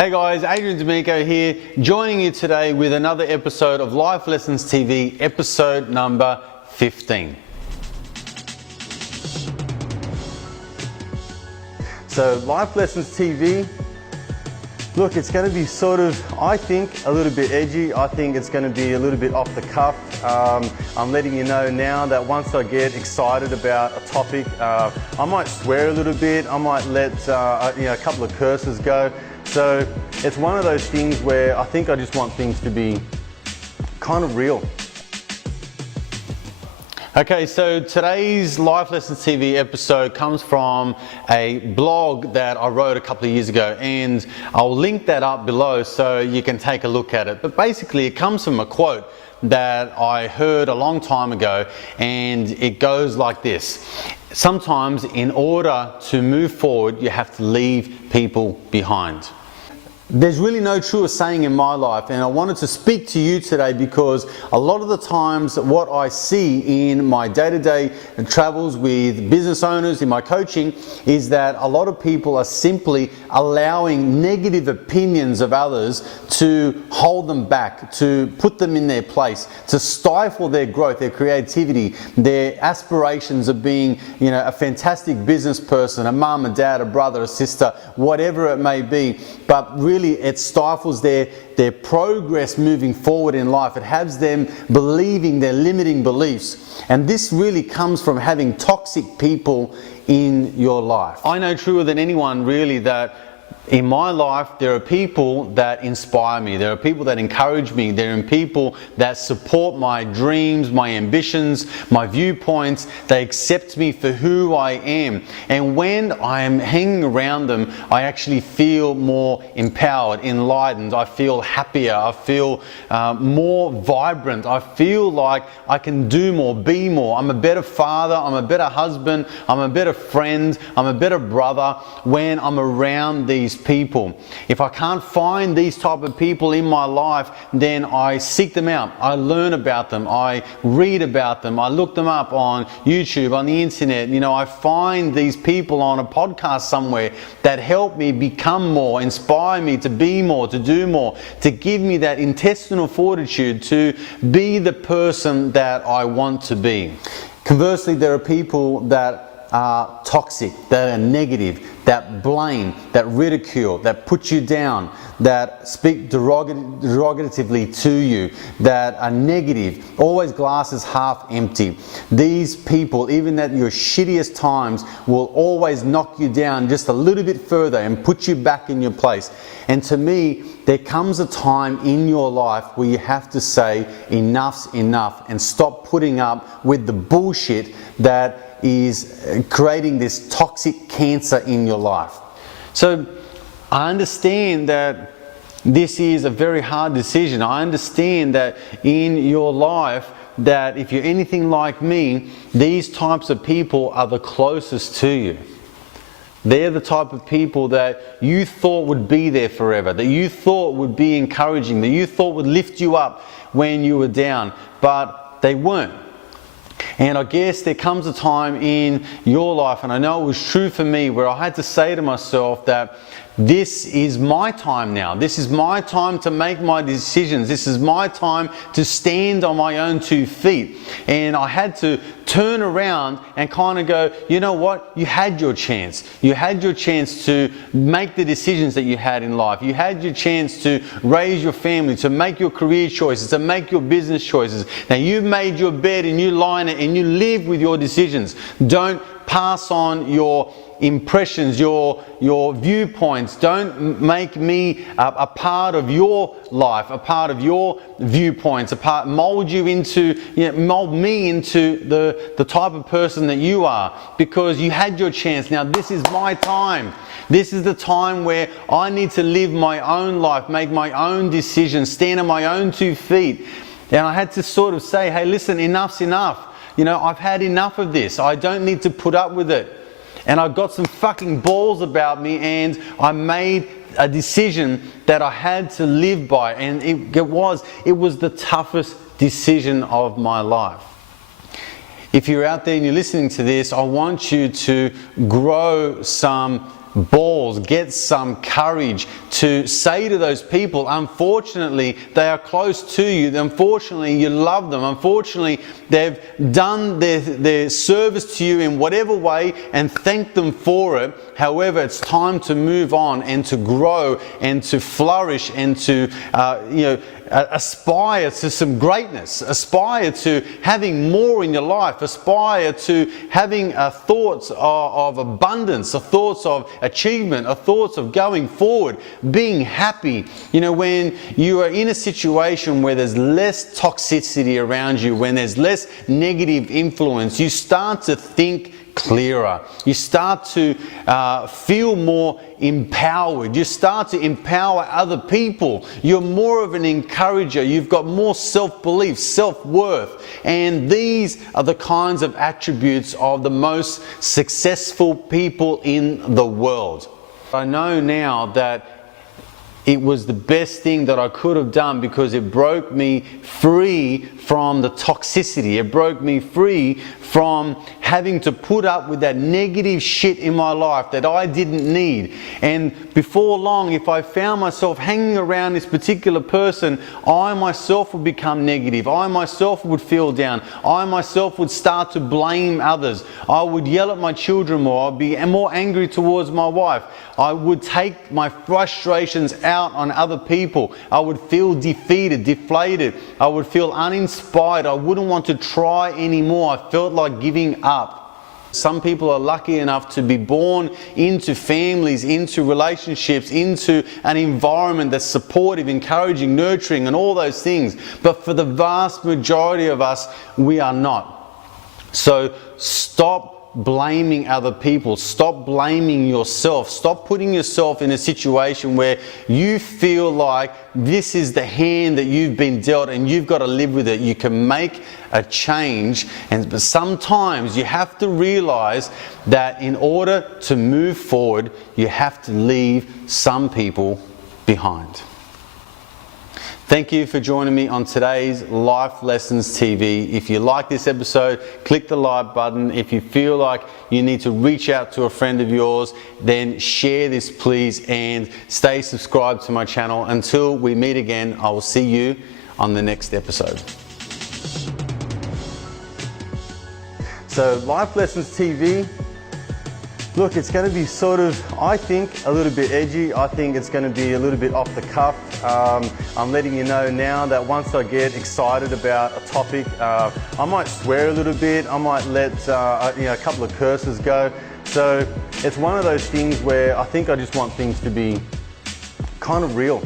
Hey guys, Adrian D'Amico here, joining you today with another episode of Life Lessons TV, episode number 15. So Life Lessons TV, look, it's going to be sort of, I think, a little bit edgy. I think it's going to be a little bit off the cuff. I'm letting you know now that once I get excited about a topic, I might swear a little bit. I might let a couple of curses go. So it's one of those things where I think I just want things to be kind of real. Okay, so today's Life Lessons TV episode comes from a blog that I wrote a couple of years ago, and I'll link that up below so you can take a look at it. But basically it comes from a quote that I heard a long time ago, and it goes like this: sometimes in order to move forward, you have to leave people behind. There's really no truer saying in my life, and I wanted to speak to you today because a lot of the times what I see in my day-to-day travels with business owners, in my coaching, is that a lot of people are simply allowing negative opinions of others to hold them back, to put them in their place, to stifle their growth, their creativity, their aspirations of being, a fantastic business person, a mum, a dad, a brother, a sister, whatever it may be. But really it stifles their progress moving forward in life. It has them believing their limiting beliefs. And this really comes from having toxic people in your life. I know truer than anyone really that in my life, there are people that inspire me. There are people that encourage me. There are people that support my dreams, my ambitions, my viewpoints. They accept me for who I am. And when I am hanging around them, I actually feel more empowered, enlightened. I feel happier. I feel more vibrant. I feel like I can do more, be more. I'm a better father. I'm a better husband. I'm a better friend. I'm a better brother when I'm around these people. If I can't find these type of people in my life, then I seek them out. I learn about them. I read about them. I look them up on YouTube, on the internet. I find these people on a podcast somewhere that help me become more, inspire me to be more, to do more, to give me that intestinal fortitude to be the person that I want to be. Conversely, there are people that are toxic, that are negative, that blame, that ridicule, that put you down, that speak derogatively to you, that are negative, always glasses half empty. These people, even at your shittiest times, will always knock you down just a little bit further and put you back in your place. And to me, there comes a time in your life where you have to say enough's enough and stop putting up with the bullshit that is creating this toxic cancer in your life. So I understand that this is a very hard decision. I understand that in your life, that if you're anything like me, these types of people are the closest to you. They're the type of people that you thought would be there forever, that you thought would be encouraging, that you thought would lift you up when you were down, but they weren't. And I guess there comes a time in your life, and I know it was true for me, where I had to say to myself that this is my time now. This is my time to make my decisions. This is my time to stand on my own 2 feet. And I had to turn around and kind of go, you know what? You had your chance. You had your chance to make the decisions that you had in life. You had your chance to raise your family, to make your career choices, to make your business choices. Now you've made your bed and you lie in it and you live with your decisions. Don't pass on your impressions, your viewpoints. Don't make me a part of your life, a part of your viewpoints, mold me into the type of person that you are, because you had your chance. Now this is my time. This is the time where I need to live my own life, make my own decisions, stand on my own 2 feet. And I had to sort of say, hey, listen, enough's enough. I've had enough of this. I don't need to put up with it. And I got some fucking balls about me, and I made a decision that I had to live by. And it was the toughest decision of my life. If you're out there and you're listening to this, I want you to grow some balls, get some courage to say to those people, unfortunately, they are close to you. Unfortunately, you love them. Unfortunately, they've done their service to you in whatever way, and thank them for it. However, it's time to move on and to grow and to flourish and to, aspire to some greatness, aspire to having more in your life, aspire to having thoughts of abundance, thoughts of achievement, thoughts of going forward, being happy. You know, when you are in a situation where there's less toxicity around you, when there's less negative influence, you start to think clearer. You start to feel more empowered. You start to empower other people. You're more of an encourager. You've got more self-belief, self-worth. And these are the kinds of attributes of the most successful people in the world. I know now that it was the best thing that I could have done, because it broke me free from the toxicity. It broke me free from having to put up with that negative shit in my life that I didn't need. And before long, if I found myself hanging around this particular person, I myself would become negative. I myself would feel down. I myself would start to blame others. I would yell at my children more. I'd be more angry towards my wife. I would take my frustrations out on other people. I would feel defeated, deflated. I would feel uninspired. I wouldn't want to try anymore. I felt like giving up. Some people are lucky enough to be born into families, into relationships, into an environment that's supportive, encouraging, nurturing, and all those things. But for the vast majority of us, we are not. So stop blaming other people. Stop blaming yourself. Stop putting yourself in a situation where you feel like this is the hand that you've been dealt and you've got to live with it. You can make a change, but sometimes you have to realize that in order to move forward, you have to leave some people behind. Thank you for joining me on today's Life Lessons TV. If you like this episode, click the like button. If you feel like you need to reach out to a friend of yours, then share this please, and stay subscribed to my channel. Until we meet again, I will see you on the next episode. So Life Lessons TV, look, it's going to be sort of, I think, a little bit edgy. I think it's going to be a little bit off the cuff. I'm letting you know now that once I get excited about a topic, I might swear a little bit. I might let a couple of curses go. So it's one of those things where I think I just want things to be kind of real.